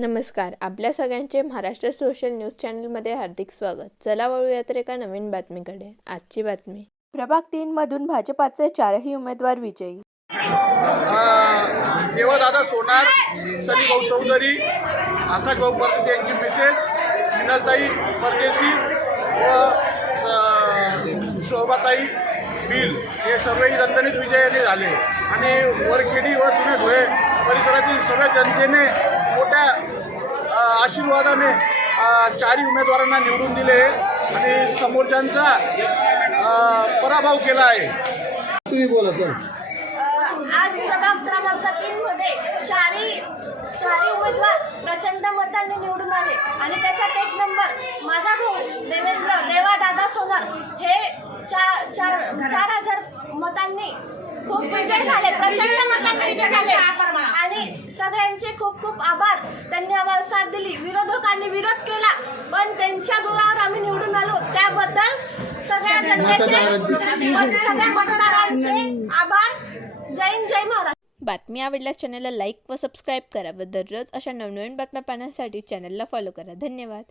नमस्कार. आपल्या सगळ्यांचे महाराष्ट्र सोशल न्यूज चॅनलमध्ये हार्दिक स्वागत. चला वळूयात एका नवीन बातमीकडे. आजची बातमी. प्रभाग 3 मधून भाजपाचे 4ही उमेदवार विजयी. देवादादा सोनार, सनीभाऊ चौधरी, आकाशभाऊ परदेशी यांची मिसेस मिनलताई परदेशी व शोभाताई बिल हे सर्वही दणदणीत विजयाने झाले आणि वरखेडी व जुने धुळे परिसरातील सगळ्या जनतेने मोठ्या आशीर्वादाने 4ही उमेदवारांना निवडून दिले आणि समोरच्यांचा पराभव केला आहे. तुम्ही बोला तर. आज प्रभाग क्रमांक 3 मध्ये चारही उमेदवार प्रचंड मतांनी निवडून आले आणि त्याच्यात एक नंबर माझा भाऊ देवादादा सोनार हे 4,000 मतांनी खूप विजय झाले, प्रचंड मतांनी विजय झाले आणि सगळ्यांचे खूप खूप आभार. त्यांनी आम्हाला साथ दिली. विरोधकांनी विरोध केला पण त्यांच्या जोरावर आम्ही निवडून आलो. त्याबद्दल सगळ्या जनतेचे सगळ्या मतदारांचे आभार. जय हिंद, जय महाराष्ट्र. बातमी आवडल्यास चॅनलला लाईक व सबस्क्राईब करा व दररोज अशा नवनवीन बातम्या पाहण्यासाठी चॅनलला फॉलो करा. धन्यवाद.